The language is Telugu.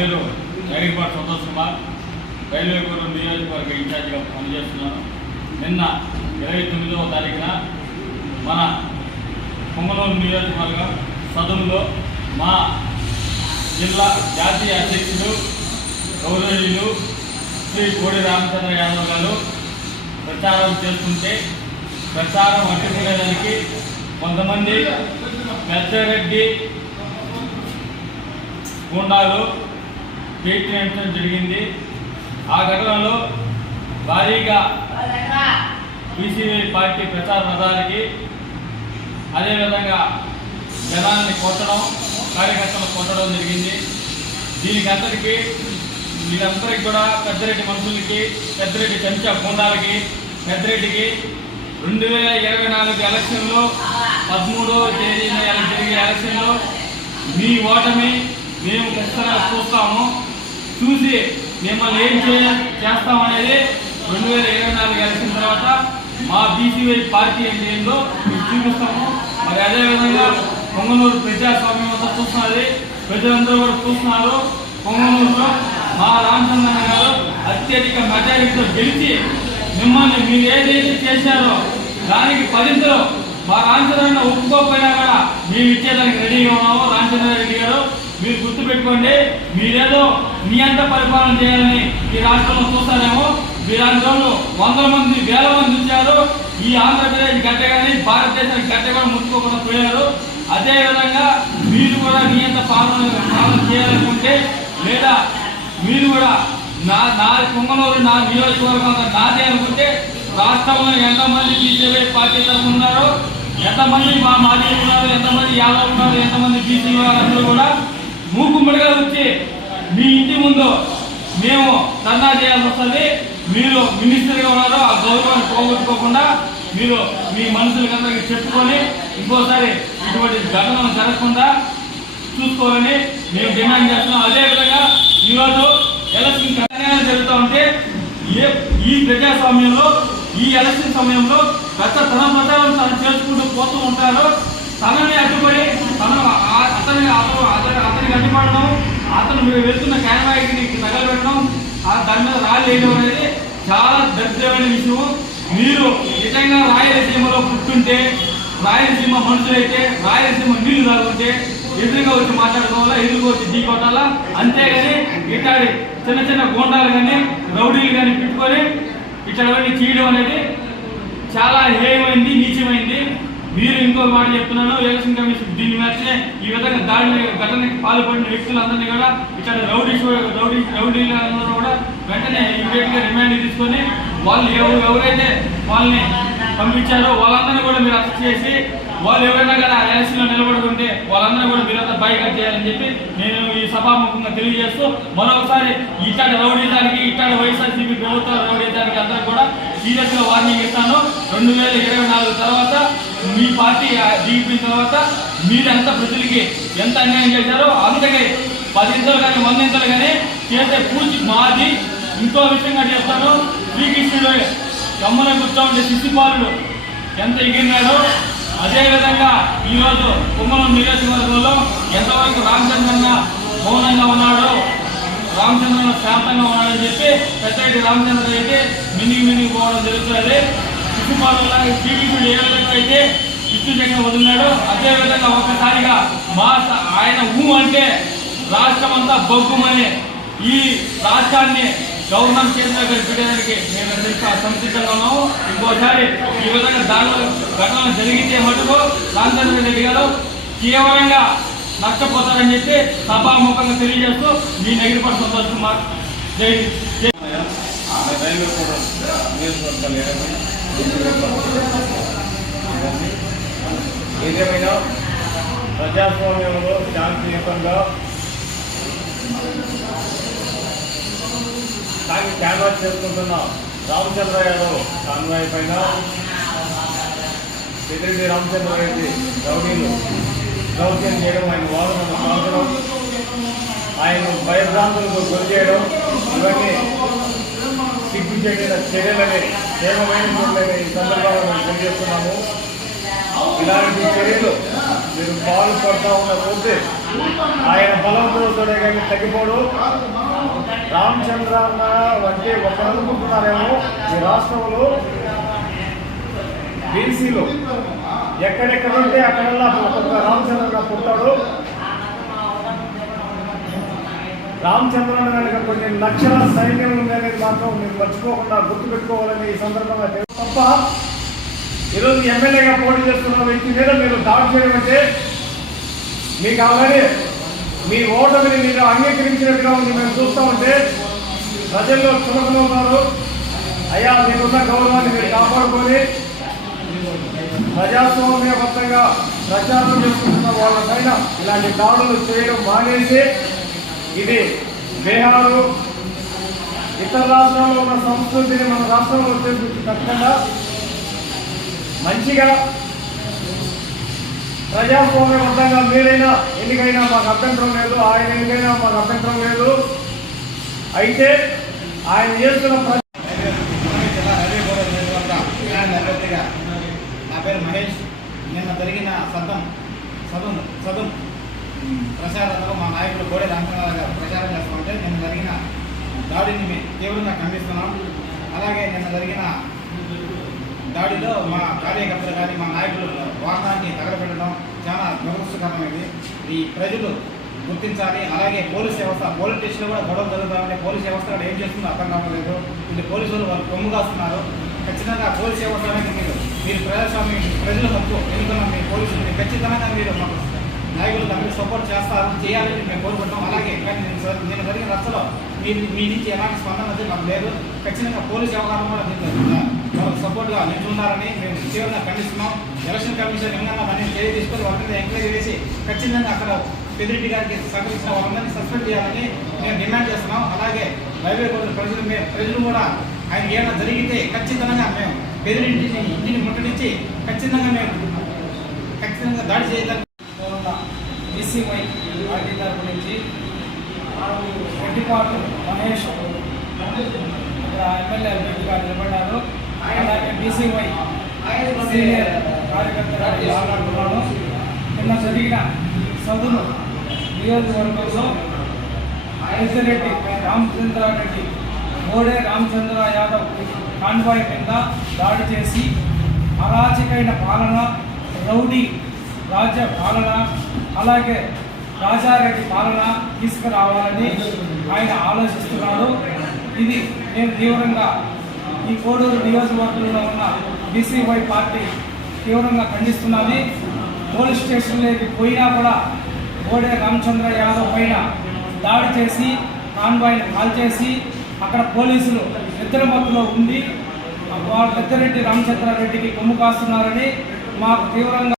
పేరు నగిరిపాటి సంతోష్ కుమార్, రైల్వే కోర్ నియోజకవర్గ ఇన్ఛార్జిగా పనిచేస్తున్నాను. నిన్న 29వ తారీఖున మన పొంగనూరు నియోజకవర్గ సదనంలో మా జిల్లా జాతీయ అధ్యక్షుడు గౌరవనీయులు శ్రీ కోడి రామచంద్ర యాదవ్ గారు ప్రచారం చేస్తుంటే ప్రచారం అడ్డుకునేదానికి కొంతమంది పెద్దరెడ్డి గుండాలు ప్రయత్నించడం జరిగింది. ఆ ఘటనలో భారీగా బీసీవై పార్టీ ప్రచార రథాలకి అదేవిధంగా జనాన్ని కొట్టడం, కార్యకర్తలు కొట్టడం జరిగింది. దీనికి అందరికీ వీళ్ళందరికీ కూడా పెద్దరెడ్డి మనుషులకి, పెద్దరెడ్డి చెంచా గుండాలకి, పెద్దరెడ్డికి 2024 ఎలక్షన్లో 13వ తేదీన జరిగే ఎలక్షన్లో మీ ఓటమి మేము ఖచ్చితంగా చూస్తాము. చూసి మిమ్మల్ని ఏం చేస్తామనేది 2024 ఎలక్షన్ తర్వాత మా బీసీవై పార్టీ ఏంటో మేము చూపిస్తాము. మరి అదేవిధంగా పొంగనూరు ప్రజాస్వామ్యం అంతా చూస్తున్నది, ప్రజలందరూ కూడా చూస్తున్నారు. పొంగనూరులో మా రామచంద్ర గారు అత్యధిక మెజారిటీతో గెలిచి మిమ్మల్ని మీరు ఏదైతే చేశారో దానికి 10 మా రామచంద్ర ఒప్పుకోకపోయినా కూడా మేము ఇచ్చేదానికి రెడీగా ఉన్నాము. రామచంద్ర రెడ్డి గారు మీరు గుర్తుపెట్టుకోండి, మీరేదో మీ అంతా పరిపాలన చేయాలని ఈ రాష్ట్రంలో చూస్తారేమో. మీరందరూ 100 మంది 1000 మంది వచ్చారు. ఈ ఆంధ్రప్రదేశ్ గడ్డ కానీ భారతదేశానికి గడ్డ కూడా ముట్టుకోకుండా పోయారు. అదేవిధంగా మీరు కూడా మీ అంత పాలన చేయాలనుకుంటే, లేదా మీరు కూడా నా పొంగనూరు నా నియోజకవర్గం నాదే అనుకుంటే రాష్ట్రంలో ఎంతమంది బీజేపీ పార్టీ తరఫున ఉన్నారు, ఎంతమంది మా మాజీ ఉన్నారు, ఎంతమంది యాదవ్ ఉన్నారు, ఎంతమంది బీసీ వాళ్ళందరూ కూడా మూకుమ్మడిగా వచ్చి మీ ఇంటి ముందు మేము ధర్నా చేయాల్సి వస్తుంది. మీరు మినిస్టర్గా ఉన్నారు, ఆ గౌరవాన్ని పోగొట్టుకోకుండా మీరు మీ మనుషులకందరికీ చెప్పుకొని ఇంకోసారి ఇటువంటి ఘటనలు జరగకుండా చూసుకోవాలని మేము డిమాండ్ చేస్తున్నాం. అదేవిధంగా ఈరోజు ఎలక్షన్ కళ్యాణాలు జరుగుతూ ఉంటే ఈ ప్రజాస్వామ్యంలో ఈ ఎలక్షన్ సమయంలో తన ప్రచారం తను చేసుకుంటూ పోతూ ఉంటారు. తనని అడ్డుపడి అతనికి అడ్డుపడడం, అతను వెళ్తున్న క్యాన్వాయికి తగలబెట్టడం, దాని మీద రాళ్ళు వేయడం అనేది చాలా దరిద్రమైన విషయం. మీరు నిజంగా రాయలసీమలో పుట్టుంటే, రాయలసీమ మనుషులైతే రాయలసీమ నీళ్లు తాగుతుంటే ఎదురుగా వచ్చి మాట్లాడుకోవాలా, ఎదురుగా వచ్చి ఢీ కొట్టాలా. అంతేగాని ఇట్లాంటి చిన్న చిన్న గోండాలు కానీ రౌడీలు కానీ పెట్టుకొని ఇట్లాంటివన్నీ చేయడం అనేది చాలా హేయమైంది, నీచమైంది. మీరు ఇంకో మాట చెప్తున్నాను, ఎలక్షన్ కమిషన్ దీని వెంటనే ఈ విధంగా దాడి ఘటనకి పాల్పడిన వ్యక్తులందరినీ కూడా ఇట్లాంటి రౌడీలందరూ కూడా వెంటనే ఇమీడియట్ గా రిమాండ్ తీసుకొని వాళ్ళు ఎవరైతే వాళ్ళని పంపించారో వాళ్ళందరినీ కూడా మీరు అరెస్ట్ చేసి, వాళ్ళు ఎవరైనా కూడా ఎలక్షన్ లో నిలబడుకుంటే వాళ్ళందరూ కూడా మీరంతా బైకట్ చేయాలని చెప్పి నేను ఈ సభాముఖంగా తెలియజేస్తూ మరొకసారి ఇట్లాంటి రౌడీదానికి, ఇట్లాంటి వైఎస్ఆర్సీపీ ప్రభుత్వ రౌడీదానికి అందరూ కూడా సీరియస్ గా వార్నింగ్ ఇస్తాను. 2024 తర్వాత మీ పార్టీ దిగిపోయిన తర్వాత మీరెంత ప్రజలకి ఎంత అన్యాయం చేశారో అందుకే 10 కానీ 100 కానీ చేసే పూర్తి మాది. ఇంకో విషయంగా చెప్తాను, శ్రీకృష్ణుడు గమ్మున కూర్చోండి శిశుపాలుడు ఎంత ఎగిరినాడో అదేవిధంగా ఈరోజు పొంగనూరు నియోజకవర్గంలో ఎంతవరకు రామచంద్రన్న మౌనంగా ఉన్నాడో, రామచంద్రన్న శాంతంగా ఉన్నాడని చెప్పి పెద్దరెడ్డి రామచంద్ర అయితే మినిగి పోవడం జరుగుతుంది. శిశుపాలులాగా శ్రీకృష్ణుడు ఏ విధంగా అయితే విద్యుత్గా వదిలినాడో అదేవిధంగా ఒక్కసారిగా ఆయన అంటే రాష్ట్రం అంతా బొగ్గుమని ఈ రాష్ట్రాన్ని గవర్నమెంట్ చేతిలో పెట్టడానికి మేము సంసిద్ధంగా ఉన్నాము. ఇంకోసారి ఈ విధంగా ఘటనలు జరిగితే మటుకు రామచంద్ర రెడ్డి గారు కేవలంగా నష్టపోతారని చెప్పి సభాముఖంగా తెలియజేస్తూ మీ నగిరిపాటి సంతోష్ కుమార్. రైల్వే కోర్ నియోజకవర్గాలు ఏదేమైనా ప్రజాస్వామ్యంలో శాంతియుతంగా క్యాన్వాస్ చేసుకుంటున్న రామచంద్ర యాదవ్ కాన్వాయ్ పైన పెద్దిరెడ్డి రామచంద్ర రెడ్డి రౌడీలు దౌర్జన్యం చేయడం, ఆయన వాదనను కాల్చడం, ఆయన భయభ్రాంతులకు గురి చేయడం, ఇవన్నీ సిగ్గుచేసిన చర్యలని తీవ్రమైన ఈ సందర్భంగా మేము తెలియజేస్తున్నాము. ఇలాంటి చర్యలు మీరు పాల్పడతా ఉన్న కొద్దీ ఆయన బలవంతుడే కానీ తగ్గిపోడు. రామచంద్రన్న అంటే ఒకరు అనుకుంటున్నారేమో ఈ రాష్ట్రంలో బీసీలో ఎక్కడెక్కడ ఉంటే అక్కడల్లా ఒక్కొక్క రామచంద్రన్న పుట్టాడు. రామచంద్రన్న కనుక కొన్ని లక్షల సైన్యం ఉంది అనేది మాత్రం మీరు మర్చిపోకుండా గుర్తుపెట్టుకోవాలని ఈ సందర్భంగా తప్ప ఈరోజు ఎమ్మెల్యేగా పోటీ చేస్తున్న వ్యక్తి మీద మీరు దాడి చేయడం అంటే మీకు ఆల్రెడీ మీ ఓటమిని మీరు అంగీకరించినట్టుగా ఉంది. మేము చూస్తూ ఉంటే ప్రజల్లో చులకనవుతారు. అయ్యా మీకున్న గౌరవాన్ని మీరు కాపాడుకొని ప్రజాస్వామ్యబద్ధంగా ప్రచారం చేసుకుంటున్న వాళ్ళపైన ఇలాంటి దాడులు చేయడం మానేసి ఇది బీహారు ఇతర రాష్ట్రాల్లో ఉన్న సంస్కృతిని మన రాష్ట్రంలో వచ్చేసి ఖచ్చితంగా మంచిగా ప్రజాస్వామ్యబద్ధంగా మీరైనా ఎన్నికైనా మాకు అభ్యంతరం లేదు, ఆయన ఎన్నికైనా మాకు అభ్యంతరం లేదు. అయితే ఆయన చేస్తున్న నా పేరు మహేష్. నిన్న జరిగిన సదం ప్రచారంలో మా నాయకులు కోడే రామచంద్రరావు గారు ప్రచారం చేస్తామంటే నిన్న జరిగిన దాడిని మేము తీవ్రంగా ఖండిస్తున్నాం. అలాగే నిన్న జరిగిన దాడిలో మా కార్యకర్తలు కానీ మా నాయకులు వాహనాన్ని తగలబెట్టడం చాలా దురదృష్టకరమైనది. ఈ ప్రజలు గుర్తించాలి. అలాగే పోలీస్ వ్యవస్థ, పోలీస్ స్టేషన్లో కూడా గొడవలు జరుగుతామంటే పోలీస్ వ్యవస్థ కూడా ఏం చేస్తుందో అర్థం కావట్లేదు. ఇది పోలీసులు వాళ్ళు కొమ్ము కాస్తున్నారు. ఖచ్చితంగా పోలీస్ వ్యవస్థ అనేది మీరు ప్రజాస్వామ్యం ప్రజల హక్కు ఎన్నుకున్న మీ పోలీసులు ఖచ్చితంగా మీరు మాకు నాయకులు అందరూ సపోర్ట్ చేయాలని మేము కోరుకుంటాం. అలాగే కానీ నేను జరిగిన రచ్చలో మీ నుంచి ఎలాంటి స్పందన అయితే మాకు లేదు. ఖచ్చితంగా పోలీస్ వ్యవహారం కూడా వాళ్ళకి సపోర్ట్గా నిల్చున్నారని మేము తీవ్రంగా ఖండిస్తున్నాం. ఎలక్షన్ కమిషన్ ఏమన్నా మనల్ని చర్య తీసుకొని వాళ్ళ మీద ఎంక్వైరీ వేసి ఖచ్చితంగా అక్కడ పెదిరెడ్డి గారికి సహకరించిన వాళ్ళందరినీ సస్పెండ్ చేయాలని మేము డిమాండ్ చేస్తున్నాం. అలాగే రైల్వే కోర్టు ప్రజలు కూడా ఆయన ఏమైనా జరిగితే ఖచ్చితంగా మేము ఇంటిని ముట్టడించి ఖచ్చితంగా దాడి చేయాలని బీసీవై పార్టీ తరపు నుంచి రెడ్డిపాటు మహేష్ ఎమ్మెల్యే అభ్యర్థిగా నిలబడ్డారు. అలాగే బీసీవై సీనియర్ కార్యకర్తగా మాట్లాడుతున్నాను. నిన్న జరిగిన సదును నియోజకవర్గంలో పెద్దిరెడ్డి రామచంద్రారెడ్డి మోడే రామచంద్ర యాదవ్ కాన్వాయ్ కింద దాడి చేసి అరాచకైన పాలన, రౌడీ రాజ్య పాలన, అలాగే రాజారెడ్డి పాలన తీసుకురావాలని ఆయన ఆలోచిస్తున్నారు. ఇది నేను తీవ్రంగా ఈ కోడూరు నియోజకవర్గంలో ఉన్న బీసీవై పార్టీ తీవ్రంగా ఖండిస్తున్నది. పోలీస్ స్టేషన్లోకి పోయినా కూడా మోడే రామచంద్ర యాదవ్ పైన దాడి చేసి కాన్వాయ్ని కాల్ చేసి అక్కడ పోలీసులు నిద్రమత్తులో ఉండి పెద్దిరెడ్డి రామచంద్రారెడ్డికి కొమ్ము కాస్తున్నారని మాకు తీవ్రంగా